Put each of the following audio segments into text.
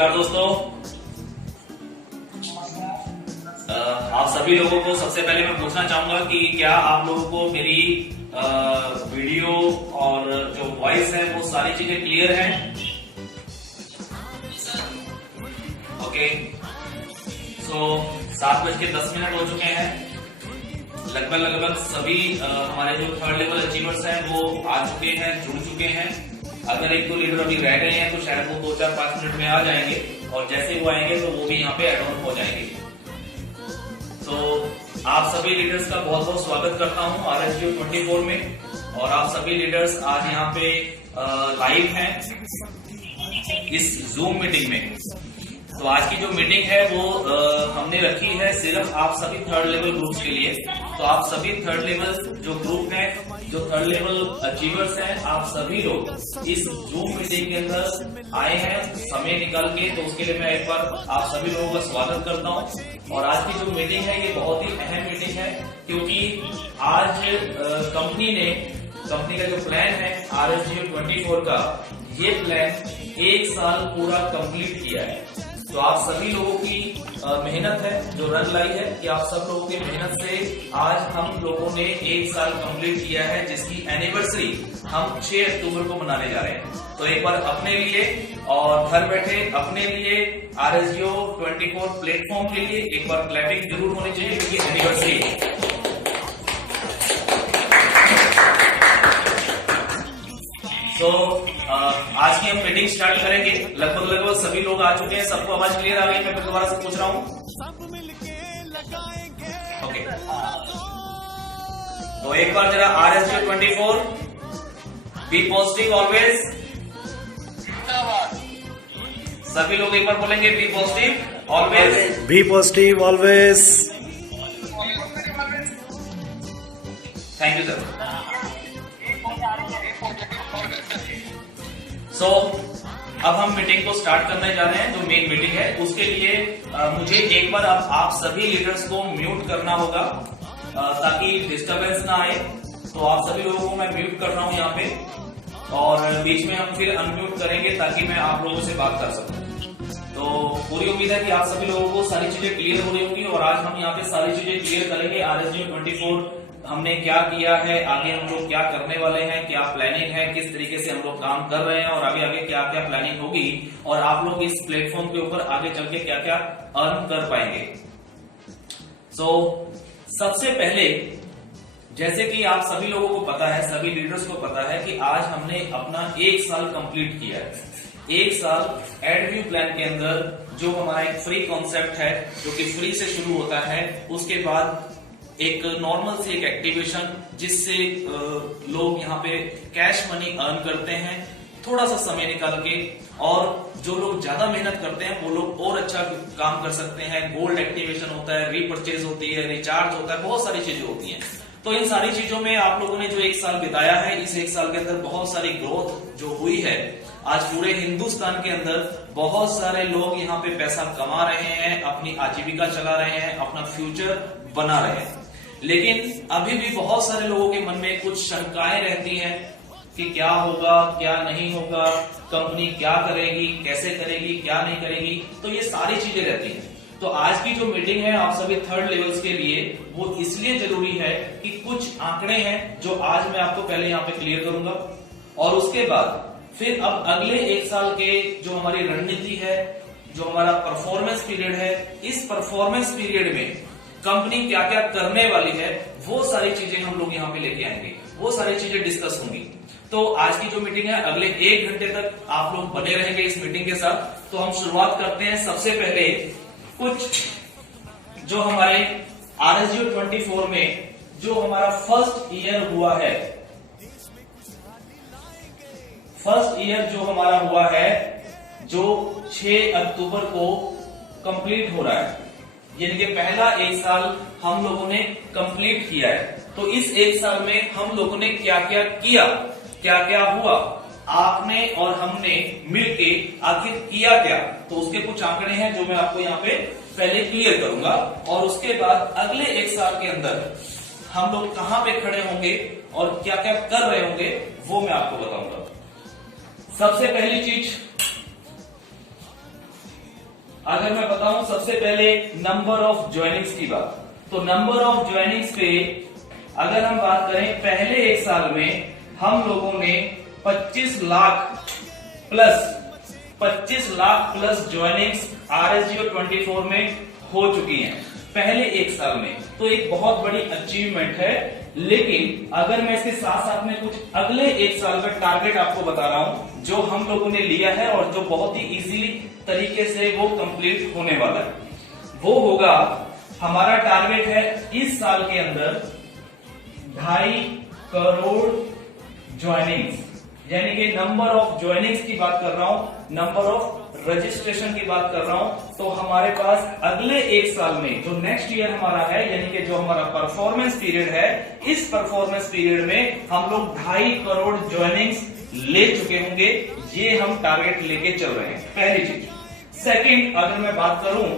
नमस्कार दोस्तों। आप सभी लोगों को सबसे पहले मैं पूछना चाहूंगा कि क्या आप लोगों को मेरी वीडियो और जो वॉइस है वो सारी चीजें क्लियर हैं? ओके, सो 7:10 हो चुके हैं। लगभग सभी हमारे जो थर्ड लेवल अचीवर्स हैं वो आ चुके हैं, जुड़ चुके हैं। अगर एक दो लीडर अभी रह गए हैं तो शायद वो 2-4-5 मिनट में आ जाएंगे और जैसे वो आएंगे तो वो भी यहाँ पे एड ऑन हो जाएंगे। तो आप सभी लीडर्स का बहुत बहुत स्वागत करता हूँ RSGO 24 में। और आप सभी लीडर्स आज यहाँ पे लाइव हैं इस जूम मीटिंग में। तो आज की जो मीटिंग है वो हमने रखी है सिर्फ आप सभी थर्ड लेवल ग्रुप्स के लिए। तो आप सभी थर्ड लेवल जो ग्रुप हैं, जो थर्ड लेवल अचीवर्स हैं, आप सभी लोग इस जूम मीटिंग के अंदर आए हैं समय निकाल के। तो उसके लिए मैं एक बार आप सभी लोगों का स्वागत करता हूं। और आज की जो मीटिंग है ये बहुत ही अहम मीटिंग है, क्योंकि आज कंपनी का जो प्लान है RSGO 24 का, ये प्लान 1 साल पूरा कंप्लीट किया है। तो आप सभी लोगों की मेहनत है जो रन लाई है कि आप सब लोगों की मेहनत से आज हम लोगों ने 1 साल कंप्लीट किया है, जिसकी एनिवर्सरी हम 6 अक्टूबर को मनाने जा रहे हैं। तो एक बार अपने लिए और घर बैठे अपने लिए RSGO 24 प्लेटफॉर्म के लिए एक बार क्लैपिंग जरूर होनी चाहिए, क्योंकि एनिवर्सरी है। तो आज की हम मीटिंग स्टार्ट करेंगे। लगभग सभी लोग आ चुके हैं, सबको आवाज क्लियर आ गई? मैं फिर दोबारा से पूछ रहा हूँ। ओके, तो एक बार जरा RSGO 24 बी पॉजिटिव ऑलवेज। सभी लोग एक बार बोलेंगे be positive always, be positive always. Thank you sir. So अब हम मीटिंग को स्टार्ट करने जा रहे हैं। जो मेन मीटिंग है उसके लिए मुझे एक बार आप सभी लीडर्स को म्यूट करना होगा ताकि डिस्टरबेंस ना आए। तो आप सभी लोगों को मैं म्यूट कर रहा हूं यहाँ पे, और बीच में हम फिर अनम्यूट करेंगे ताकि मैं आप लोगों से बात कर सकूं। तो पूरी उम्मीद है कि आप सभी लोगों को सारी चीजें क्लियर हो रही होंगी। और आज हम यहाँ पे सारी चीजें क्लियर करेंगे। RSGO 24 हमने क्या किया है, आगे हम लोग क्या करने वाले हैं, क्या प्लानिंग है, किस तरीके से हम लोग काम कर रहे हैं, और आगे क्या क्या प्लानिंग होगी, और आप लोग इस प्लेटफॉर्म के ऊपर आगे चल के क्या क्या अर्न कर पाएंगे। सबसे पहले, जैसे कि आप सभी लोगों को पता है, सभी लीडर्स को पता है कि आज हमने अपना 1 साल कंप्लीट किया है। 1 साल एडव्यू प्लान के अंदर जो हमारा एक फ्री कॉन्सेप्ट है, जो कि फ्री से शुरू होता है, उसके बाद एक नॉर्मल सी एक एक्टिवेशन जिससे लोग यहाँ पे कैश मनी अर्न करते हैं थोड़ा सा समय निकाल के। और जो लोग ज्यादा मेहनत करते हैं वो लोग और अच्छा काम कर सकते हैं। गोल्ड एक्टिवेशन होता है, रीपरचेज होती है, रिचार्ज होता है, बहुत सारी चीजें होती हैं। तो इन सारी चीजों में आप लोगों ने जो 1 साल बिताया है, इस 1 साल के अंदर बहुत सारी ग्रोथ जो हुई है। आज पूरे हिंदुस्तान के अंदर बहुत सारे लोग यहाँ पे पैसा कमा रहे हैं, अपनी आजीविका चला रहे हैं, अपना फ्यूचर बना रहे हैं। लेकिन अभी भी बहुत सारे लोगों के मन में कुछ शंकाएं रहती हैं कि क्या होगा, क्या नहीं होगा, कंपनी क्या करेगी, कैसे करेगी, क्या नहीं करेगी। तो ये सारी चीजें रहती हैं। तो आज की जो मीटिंग है आप सभी थर्ड लेवल्स के लिए, वो इसलिए जरूरी है कि कुछ आंकड़े हैं जो आज मैं आपको पहले यहाँ पे क्लियर करूंगा, और उसके बाद फिर अब अगले 1 साल के जो हमारी रणनीति है, जो हमारा परफॉर्मेंस पीरियड है, इस परफॉर्मेंस पीरियड में कंपनी क्या क्या करने वाली है, वो सारी चीजें हम लोग यहाँ पे लेके आएंगे, वो सारी चीजें डिस्कस होंगी। तो आज की जो मीटिंग है, अगले 1 घंटे तक आप लोग बने रहेंगे इस मीटिंग के साथ। तो हम शुरुआत करते हैं। सबसे पहले कुछ जो हमारे RSGO 24 में जो हमारा फर्स्ट ईयर हुआ है, फर्स्ट ईयर जो हमारा हुआ है, जो 6 अक्टूबर को कंप्लीट हो रहा है, यानी कि पहला 1 साल हम लोगों ने कंप्लीट किया है। तो इस 1 साल में हम लोगों ने क्या क्या किया, क्या क्या हुआ, आपने और हमने मिलके आखिर किया क्या, तो उसके कुछ आंकड़े हैं जो मैं आपको यहाँ पे पहले क्लियर करूंगा। और उसके बाद अगले 1 साल के अंदर हम लोग कहां पे खड़े होंगे और क्या क्या कर रहे होंगे, वो मैं आपको बताऊंगा। सबसे पहली चीज अगर मैं बताऊं सबसे पहले नंबर ऑफ ज्वाइनिंग्स की बात, तो नंबर ऑफ ज्वाइनिंग्स पे अगर हम बात करें पहले एक साल में हम लोगों ने 25 लाख प्लस ज्वाइनिंग्स RSGO 24 में हो चुकी हैं पहले एक साल में। तो एक बहुत बड़ी अचीवमेंट है। लेकिन अगर मैं इसके साथ साथ में कुछ अगले एक साल का टारगेट आपको बता रहा हूं जो हम लोगों ने लिया है और जो बहुत ही इजीली तरीके से वो कंप्लीट होने वाला है, वो होगा हमारा टारगेट है इस साल के अंदर 2.5 करोड़ ज्वाइनिंग्स, यानी कि नंबर ऑफ ज्वाइनिंग्स की बात कर रहा हूं, नंबर ऑफ रजिस्ट्रेशन की बात कर रहा हूं। तो हमारे पास अगले एक साल में जो नेक्स्ट ईयर हमारा है, यानी कि जो हमारा परफॉर्मेंस पीरियड है, इस परफॉर्मेंस पीरियड में हम लोग 2.5 करोड़ ज्वाइनिंग्स ले चुके होंगे। ये हम टारगेट लेके चल रहे हैं, पहली चीज। सेकंड, अगर मैं बात करूं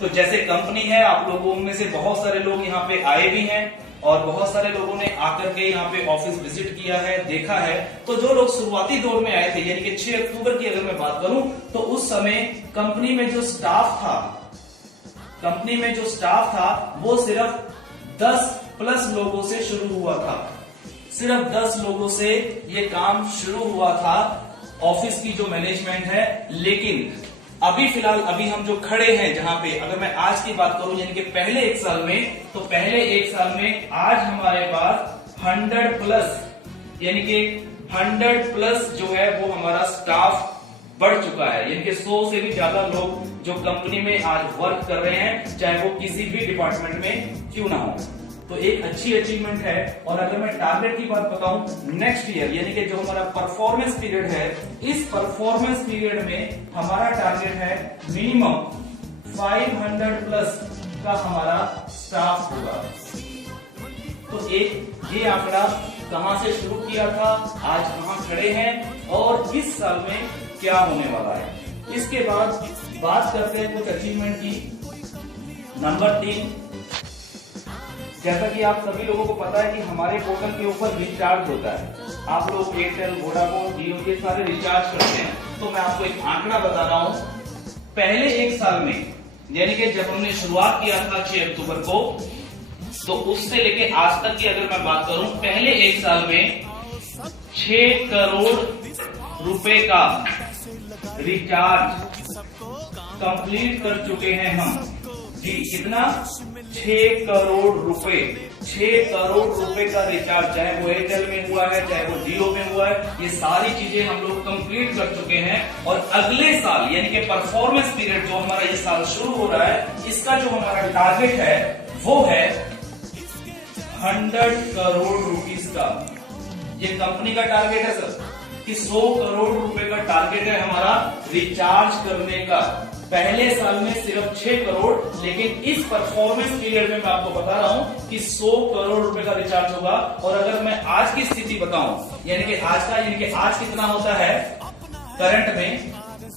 तो जैसे कंपनी है, आप लोगों में से बहुत सारे लोग यहाँ पे आए भी हैं और बहुत सारे लोगों ने आकर के यहाँ पे ऑफिस विजिट किया है, देखा है। तो जो लोग शुरुआती दौर में आए थे, यानी कि 6 अक्टूबर की अगर मैं बात करूं तो उस समय कंपनी में जो स्टाफ था वो सिर्फ 10 प्लस लोगों से शुरू हुआ था। सिर्फ 10 लोगों से ये काम शुरू हुआ था, ऑफिस की जो मैनेजमेंट है। लेकिन अभी फिलहाल अभी हम जो खड़े हैं जहां पे, अगर मैं आज की बात करूं यानी कि पहले एक साल में, तो पहले एक साल में आज हमारे पास 100 प्लस, यानी कि 100 प्लस जो है वो हमारा स्टाफ बढ़ चुका है। यानी कि 100 से भी ज्यादा लोग जो कंपनी में आज वर्क कर रहे हैं, चाहे वो किसी भी डिपार्टमेंट में क्यों ना हो। तो एक अच्छी अचीवमेंट है। और अगर मैं टारगेट की बात बताऊं नेक्स्ट ईयर, यानी कि जो हमारा परफॉर्मेंस पीरियड है, इस परफॉर्मेंस पीरियड में हमारा टारगेट है मिनिमम 500 प्लस का हमारा स्टाफ होगा। तो एक ये आंकड़ा कहां से शुरू किया था, आज कहां खड़े हैं और इस साल में क्या होने वाला है। इसके बाद बात करते हैं कुछ अचीवमेंट की। नंबर 3, जैसा कि आप सभी लोगों को पता है कि हमारे पोर्टल के ऊपर रिचार्ज होता है। आप लोग एयरटेल, वोडाफोन, जियो ये सारे रिचार्ज करते हैं। तो मैं आपको एक आंकड़ा बता रहा हूं, पहले एक साल में, यानी कि जब हमने शुरुआत किया था 6 अक्टूबर को, तो उससे लेके आज तक की अगर मैं बात करूं, पहले एक साल में 6 करोड़ रुपए का रिचार्ज कंप्लीट कर चुके हैं हम जी। कितना? 6 करोड़ रुपए। 6 करोड़ रुपए का रिचार्ज, चाहे वो एयरटेल में हुआ है, चाहे वो जियो में हुआ है, ये सारी चीजें हम लोग कंप्लीट कर चुके हैं। और अगले साल यानी कि परफॉर्मेंस पीरियड जो हमारा ये साल शुरू हो रहा है, इसका जो हमारा टारगेट है वो है 100 करोड़ रुपीस का। ये कंपनी का टारगेट है सर कि 100 करोड़ रुपए का टारगेट है हमारा रिचार्ज करने का। पहले साल में सिर्फ 6 करोड़, लेकिन इस परफॉर्मेंस पीरियड में मैं आपको बता रहा हूं कि 100 करोड़ रुपए का रिचार्ज होगा। और अगर मैं आज की स्थिति बताऊं, यानी कि आज कितना होता है करंट में,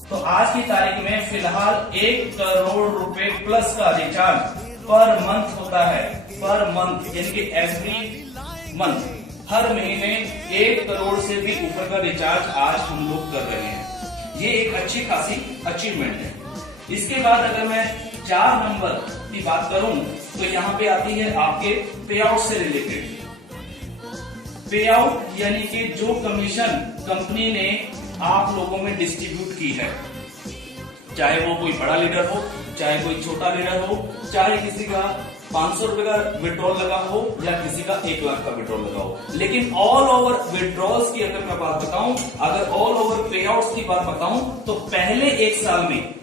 तो आज की तारीख में फिलहाल 1 करोड़ रुपए प्लस का रिचार्ज पर मंथ होता है। पर मंथ यानी कि एवरी मंथ, हर महीने 1 करोड़ से भी ऊपर का रिचार्ज आज हम लोग कर रहे हैं। ये एक अच्छी खासी अचीवमेंट है। इसके बाद अगर मैं 4 नंबर की बात करूं तो यहां पे आती है आपके पे आउट से रिलेटेड। पे आउट यानी कि जो कमीशन कंपनी ने आप लोगों में डिस्ट्रीब्यूट की है, चाहे वो कोई बड़ा लीडर हो, चाहे कोई छोटा लीडर हो, चाहे किसी का 500 रुपए का विड्रॉल लगा हो या किसी का 1 लाख का विड्रॉल लगा हो। लेकिन ऑल ओवर विड्रॉल्स की अगर मैं बात बताऊं, अगर ऑल ओवर पे आउट्स की बात बताऊं, तो पहले एक साल में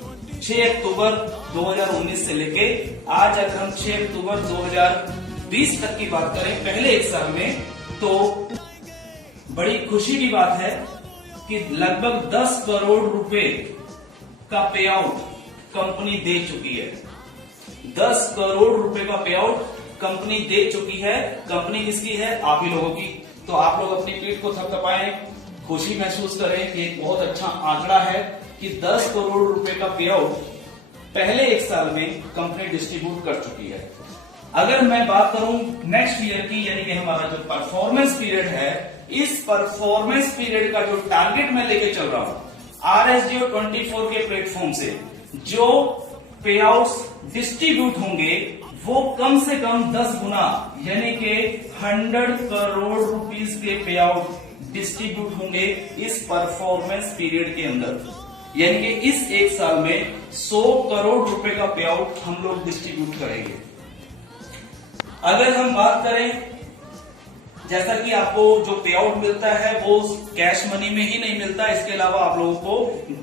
6 अक्टूबर 2019 से लेके आज अगर हम 6 अक्टूबर 2020 तक की बात करें, पहले एक साल में, तो बड़ी खुशी की बात है कि लगभग 10 करोड़ रुपए का पे आउट कंपनी दे चुकी है। 10 करोड़ रुपए का पे आउट कंपनी दे चुकी है। कंपनी किसकी है? आप ही लोगों की। तो आप लोग अपनी पीठ को थपथपाएं, खुशी महसूस करें कि एक बहुत अच्छा आंकड़ा है कि 10 करोड़ रुपए का पे आउट पहले एक साल में कंपनी डिस्ट्रीब्यूट कर चुकी है। अगर मैं बात करूं नेक्स्ट ईयर की, यानी कि हमारा जो परफॉर्मेंस पीरियड है, इस परफॉर्मेंस पीरियड का जो टारगेट मैं लेके चल रहा हूं, RSGO 24 के प्लेटफॉर्म से जो पे आउट्स डिस्ट्रीब्यूट होंगे वो कम से कम 10 गुना यानी कि 100 करोड़ रुपीस के पे आउट डिस्ट्रीब्यूट होंगे इस परफॉर्मेंस पीरियड के अंदर। यानी कि इस एक साल में 100 करोड़ रुपए का पे आउट हम लोग डिस्ट्रीब्यूट करेंगे। अगर हम बात करें, जैसा कि आपको जो पे आउट मिलता है वो कैश मनी में ही नहीं मिलता, इसके अलावा आप लोगों को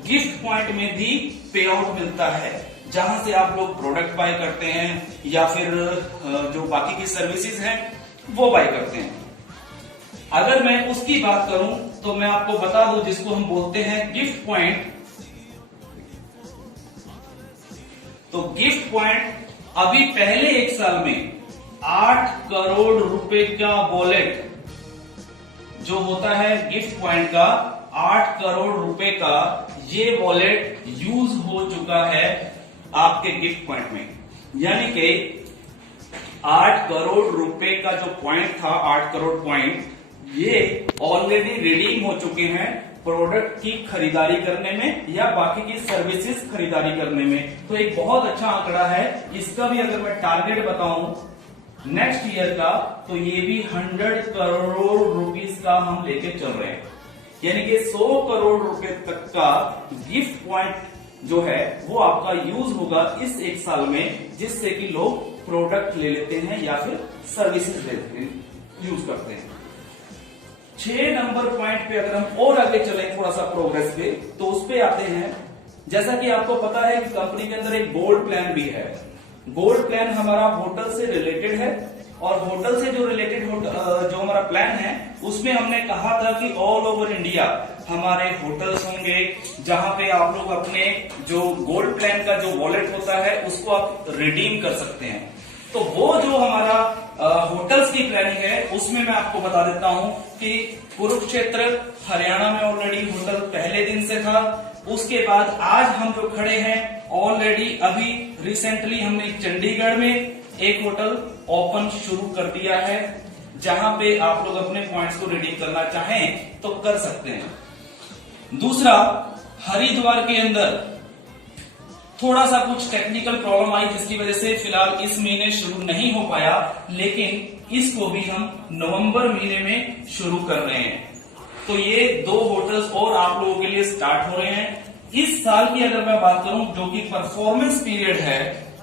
गिफ्ट पॉइंट में भी पे आउट मिलता है, जहां से आप लोग प्रोडक्ट बाय करते हैं या फिर जो बाकी की सर्विसेज हैं वो बाय करते हैं। अगर मैं उसकी बात करूं तो मैं आपको बता दूं, जिसको हम बोलते हैं गिफ्ट पॉइंट। तो गिफ्ट पॉइंट अभी पहले एक साल में 8 करोड़ रुपए का वॉलेट जो होता है गिफ्ट पॉइंट का, 8 करोड़ रुपए का ये वॉलेट यूज हो चुका है आपके गिफ्ट पॉइंट में। यानी कि 8 करोड़ रुपए का जो पॉइंट था, 8 करोड़ पॉइंट, ये ऑलरेडी रिडीम हो चुके हैं प्रोडक्ट की खरीदारी करने में या बाकी की सर्विसेज खरीदारी करने में। तो एक बहुत अच्छा आंकड़ा है। इसका भी अगर मैं टारगेट बताऊं नेक्स्ट ईयर का, तो ये भी 100 करोड़ रुपीस का हम लेके चल रहे हैं। यानी कि 100 करोड़ रुपए तक का गिफ्ट पॉइंट जो है वो आपका यूज होगा इस एक साल में, जिससे कि लोग प्रोडक्ट ले लेते हैं या फिर सर्विसेज लेते हैं, यूज करते हैं। 6 नंबर पॉइंट पे अगर हम और आगे चले थोड़ा सा प्रोग्रेस पे, तो उस पे आते हैं। जैसा कि आपको पता है कि कंपनी के अंदर एक गोल्ड प्लान भी है। गोल्ड प्लान हमारा होटल से रिलेटेड है, और होटल से जो रिलेटेड जो हमारा प्लान है उसमें हमने कहा था कि ऑल ओवर इंडिया हमारे होटल्स होंगे, जहां पे आप लोग अपने जो गोल्ड प्लान का जो वॉलेट होता है उसको आप रिडीम कर सकते हैं। तो वो जो हमारा होटल्स की प्लानिंग है उसमें मैं आपको बता देता हूं कि कुरुक्षेत्र हरियाणा में ऑलरेडी होटल पहले दिन से था। उसके बाद आज हम जो खड़े हैं ऑलरेडी अभी रिसेंटली हमने चंडीगढ़ में एक होटल ओपन शुरू कर दिया है, जहां पे आप लोग अपने पॉइंट्स को रिडीम करना चाहें तो कर सकते हैं। दूसरा, हरिद्वार के अंदर थोड़ा सा कुछ टेक्निकल प्रॉब्लम आई, जिसकी वजह से फिलहाल इस महीने शुरू नहीं हो पाया, लेकिन इसको भी हम नवंबर महीने में शुरू कर रहे हैं। तो ये 2 होटल्स और आप लोगों के लिए स्टार्ट हो रहे हैं। इस साल की अगर मैं बात करूं, जो कि परफॉर्मेंस पीरियड है,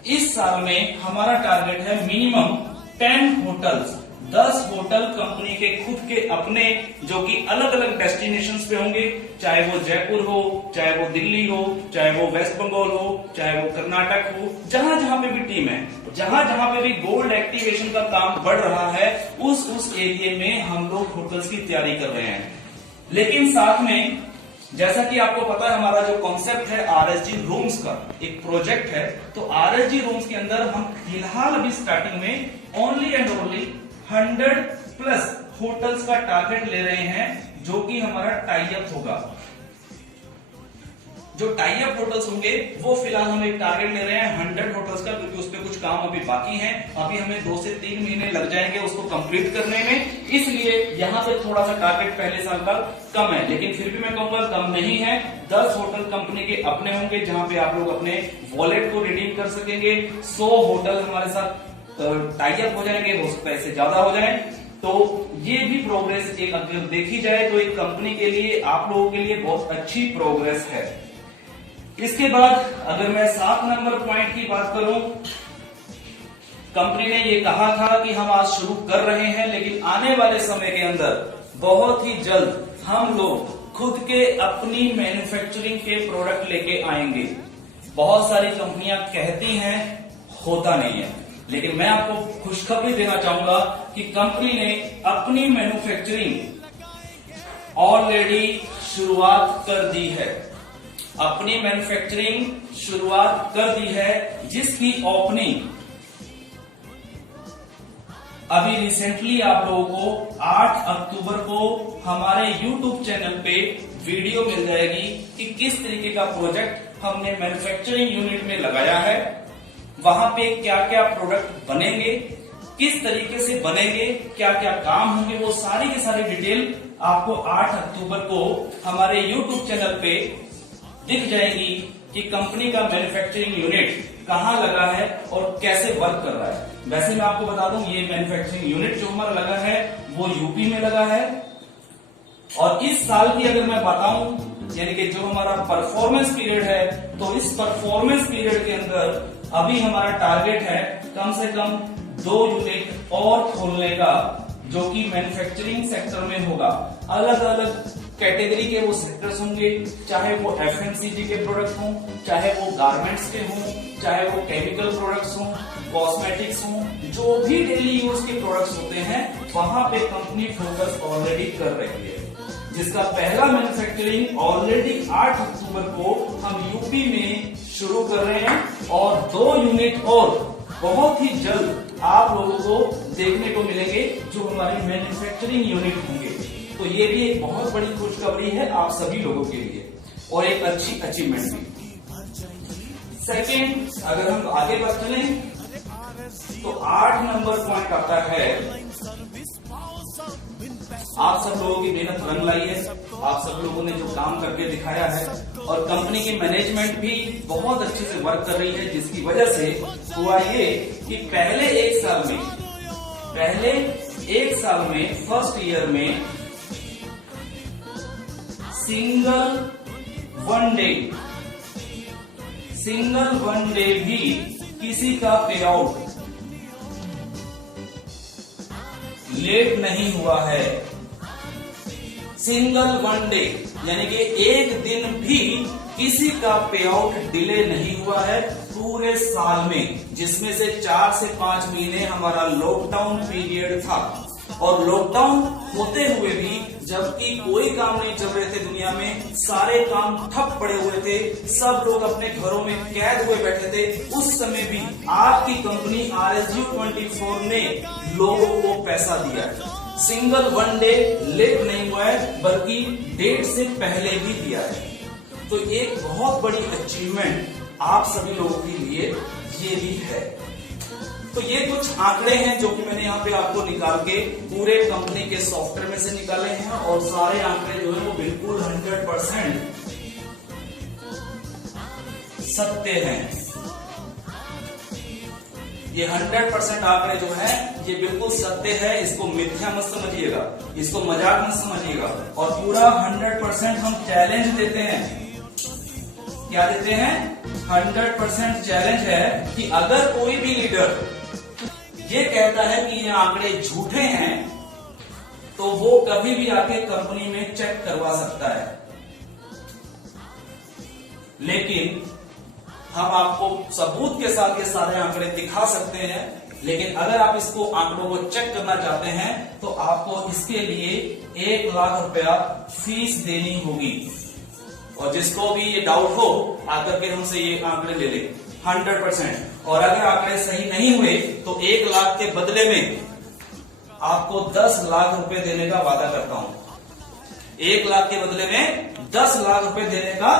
इस साल में हमारा टारगेट है मिनिमम 10 होटल्स, 10 होटल कंपनी के खुद के अपने, जो कि अलग अलग डेस्टिनेशंस पे होंगे, चाहे वो जयपुर हो, चाहे वो दिल्ली हो, चाहे वो वेस्ट बंगाल हो, चाहे वो कर्नाटक हो, जहां जहां पे भी टीम है, जहां जहां पे भी गोल्ड एक्टिवेशन का काम बढ़ रहा है, उस एरिया में हम लोग होटल्स की तैयारी कर रहे हैं। लेकिन साथ में, जैसा कि आपको पता है, हमारा जो कॉन्सेप्ट है RSG रूम्स का एक प्रोजेक्ट है, तो RSG रूम्स के अंदर हम फिलहाल अभी स्टार्टिंग में ओनली एंड ओनली 100+ होटल्स का टारगेट ले रहे हैं, जो कि हमारा टाई अप होगा। जो टाई अप होटल्स होंगे वो फिलहाल हम एक टारगेट ले रहे हैं 100 होटल्स का, क्योंकि उस पर कुछ काम अभी बाकी है। अभी हमें 2 से 3 महीने लग जाएंगे उसको कंप्लीट करने में, इसलिए यहां पे थोड़ा सा टारगेट पहले साल का कम है, लेकिन फिर भी मैं कहूंगा कम नहीं है। 10 होटल कंपनी के अपने होंगे, जहां पे आप लोग अपने वॉलेट को रिडीम कर सकेंगे। 100 होटल हमारे साथ टाई अप हो जाएंगे, हो सकता है इससे ज्यादा हो जाए। तो ये भी प्रोग्रेस एक अगर देखी जाए तो एक कंपनी के लिए, आप लोगों के लिए बहुत अच्छी प्रोग्रेस है। इसके बाद अगर मैं 7 नंबर पॉइंट की बात करूं, कंपनी ने ये कहा था कि हम आज शुरू कर रहे हैं, लेकिन आने वाले समय के अंदर बहुत ही जल्द हम लोग खुद के अपनी मैन्युफैक्चरिंग के प्रोडक्ट लेके आएंगे। बहुत सारी कंपनियां कहती हैं, होता नहीं है, लेकिन मैं आपको खुशखबरी देना चाहूंगा कि कंपनी ने अपनी मैन्युफैक्चरिंग ऑलरेडी शुरुआत कर दी है। अपनी मैन्युफैक्चरिंग शुरुआत कर दी है, जिसकी ओपनिंग अभी रिसेंटली आप लोगों को 8 अक्टूबर को हमारे YouTube चैनल पे वीडियो मिल जाएगी कि किस तरीके का प्रोजेक्ट हमने मैन्युफैक्चरिंग यूनिट में लगाया है, वहां पे क्या क्या प्रोडक्ट बनेंगे, किस तरीके से बनेंगे, क्या क्या काम होंगे, वो सारी की सारी डिटेल आपको 8 अक्टूबर को हमारे YouTube चैनल पे दिख जाएगी कि कंपनी का मैन्युफैक्चरिंग यूनिट कहाँ लगा है और कैसे वर्क कर रहा है। वैसे मैं आपको बता दूं, ये मैन्युफैक्चरिंग यूनिट जो हमारा लगा है वो यूपी में लगा है। और इस साल की अगर मैं बताऊं, यानी कि जो हमारा परफॉर्मेंस पीरियड है, तो इस परफॉर्मेंस पीरियड के अंदर अभी हमारा टारगेट है कम से कम 2 यूनिट और खोलने का, जो कि मैन्युफैक्चरिंग सेक्टर में होगा। अलग अलग कैटेगरी के वो सेक्टर्स होंगे, चाहे वो एफएमसीजी के प्रोडक्ट हों, चाहे वो गारमेंट्स के हों, चाहे वो केमिकल प्रोडक्ट्स हों, कॉस्मेटिक्स हों, जो भी डेली यूज के प्रोडक्ट्स होते हैं वहां पे कंपनी फोकस ऑलरेडी कर रही है, जिसका पहला मैन्युफैक्चरिंग ऑलरेडी 8 अक्टूबर को हम यूपी में शुरू कर रहे हैं और 2 यूनिट और बहुत ही जल्द आप लोगों को देखने को मिलेंगे जो हमारे मैन्युफैक्चरिंग यूनिट होंगे। तो ये भी एक बहुत बड़ी खुशखबरी है आप सभी लोगों के लिए और एक अच्छी अचीवमेंट भी। सेकेंड, अगर हम आगे बढ़ चले तो 8 नंबर पॉइंट आता है, आप सब लोगों की मेहनत रंग लाई है, आप सब लोगों ने जो काम करके दिखाया है और कंपनी की मैनेजमेंट भी बहुत अच्छे से वर्क कर रही है, जिसकी वजह से हुआ ये कि पहले एक साल में फर्स्ट ईयर में सिंगल वन डे भी किसी का पे आउट लेट नहीं हुआ है। सिंगल वन डे यानी कि एक दिन भी किसी का पे आउट डिले नहीं हुआ है पूरे साल में, जिसमें से 4 से 5 महीने हमारा लॉकडाउन पीरियड था। और लॉकडाउन होते हुए भी, जबकि कोई काम नहीं चल रहे थे दुनिया में, सारे काम ठप पड़े हुए थे, सब लोग अपने घरों में कैद हुए बैठे थे, उस समय भी आपकी कंपनी RSU24 ने लोगों को पैसा दिया है। सिंगल वन डे लेट नहीं हुआ है, बल्कि डेट से पहले भी दिया है। तो एक बहुत बड़ी अचीवमेंट आप सभी लोगों के लिए ये भी है। तो ये कुछ आंकड़े हैं जो कि मैंने यहाँ पे आपको निकाल के पूरे कंपनी के सॉफ्टवेयर में से निकाले हैं और सारे आंकड़े जो है वो बिल्कुल 100% सत्य हैं। ये 100% आंकड़े जो है ये बिल्कुल सत्य है, इसको मिथ्या मत समझिएगा, इसको मजाक मत समझिएगा। और पूरा 100% हम चैलेंज देते हैं। क्या देते हैं? 100% चैलेंज है कि अगर कोई भी लीडर ये कहता है कि ये आंकड़े झूठे हैं, तो वो कभी भी आके कंपनी में चेक करवा सकता है। लेकिन हम आपको सबूत के साथ ये सारे आंकड़े दिखा सकते हैं, लेकिन अगर आप इसको आंकड़ों को चेक करना चाहते हैं तो आपको इसके लिए 1 लाख रुपया फीस देनी होगी। और जिसको भी ये डाउट हो आकर के हमसे ये आंकड़े ले ले 100%। और अगर आंकड़े सही नहीं हुए तो 1 लाख के बदले में आपको 10 लाख रुपए देने का वादा करता हूं। 1 लाख के बदले में 10 लाख रुपए देने का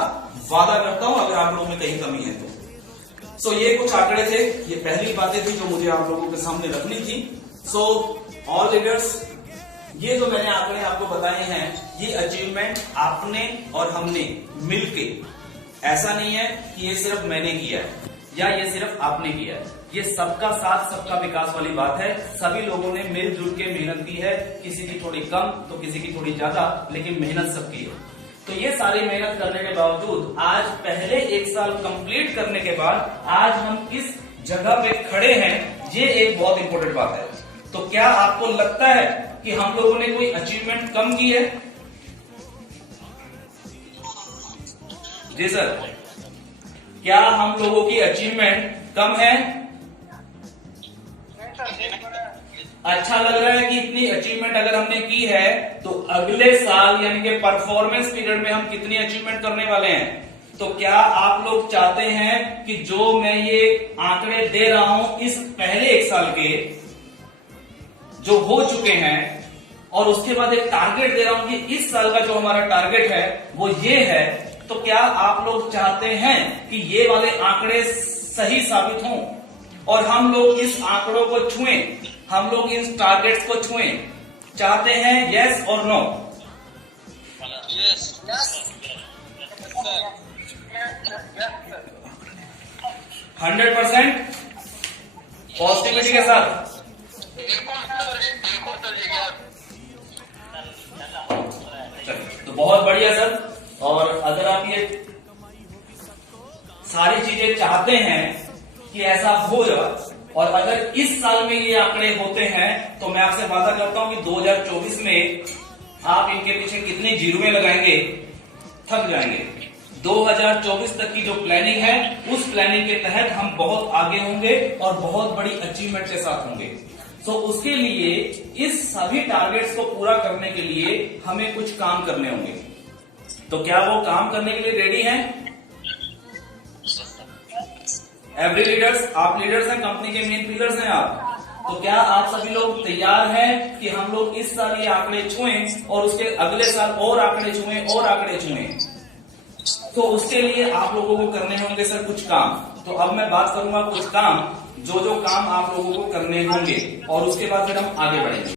वादा करता हूं, अगर आप लोगों में कहीं कमी है तो। सो ये कुछ आंकड़े थे, ये पहली बातें थी जो मुझे आप लोगों के सामने रखनी थी। सो ऑल लीडर्स, ये जो मैंने आंकड़े आपको बताए हैं, ये अचीवमेंट आपने और हमने मिलके, ऐसा नहीं है कि ये सिर्फ मैंने किया है या ये सिर्फ आपने किया है, ये सबका साथ सबका विकास वाली बात है। सभी लोगों ने मिलजुल के मेहनत की है, किसी की थोड़ी कम तो किसी की थोड़ी ज्यादा, लेकिन मेहनत सबकी है। तो ये सारी मेहनत करने के बावजूद आज पहले 1 साल कंप्लीट करने के बाद आज हम किस जगह पे खड़े हैं, ये एक बहुत इंपॉर्टेंट बात है। तो क्या आपको लगता है कि हम लोगों ने कोई अचीवमेंट कम की है? जी सर, क्या हम लोगों की अचीवमेंट कम है? अच्छा लग रहा है कि इतनी अचीवमेंट अगर हमने की है तो अगले साल यानी कि परफॉर्मेंस पीरियड में हम कितनी अचीवमेंट करने वाले हैं? तो क्या आप लोग चाहते हैं कि जो मैं ये आंकड़े दे रहा हूं इस पहले 1 साल के जो हो चुके हैं और उसके बाद एक टारगेट दे रहा हूं कि इस साल का जो हमारा टारगेट है वो ये है, तो क्या आप लोग चाहते हैं कि ये वाले आंकड़े सही साबित हों और हम लोग इस आंकड़ों को छुएं, हम लोग इन टारगेट्स को छुएं? चाहते हैं यस और नो? Yes. 100% पॉजिटिविटी के साथ। चलिए, तो बहुत बढ़िया सर। और अगर आप ये सारी चीजें चाहते हैं कि ऐसा हो जाए, और अगर इस साल में ये आंकड़े होते हैं, तो मैं आपसे वादा करता हूं कि 2024 में आप इनके पीछे कितने जीरोएं लगाएंगे, थक जाएंगे। 2024 तक की जो प्लानिंग है, उस प्लानिंग के तहत हम बहुत आगे होंगे और बहुत बड़ी अचीवमेंट के साथ होंगे। तो उसके लिए इस सभी टारगेट्स को पूरा करने के लिए हमें कुछ काम करने होंगे। तो क्या वो काम करने के लिए रेडी हैं? एवरी लीडर्स, आप लीडर्स हैं, कंपनी के मेन पिलर्स हैं आप। तो क्या आप सभी लोग तैयार हैं कि हम लोग इस साल ये आंकड़े छुएं और उसके अगले साल और आंकड़े छुएं और आंकड़े छुएं? तो उसके लिए आप लोगों को करने होंगे सर कुछ काम। तो अब मैं बात करूंगा कुछ काम, जो काम आप लोगों को करने होंगे, और उसके बाद फिर हम आगे बढ़ेंगे।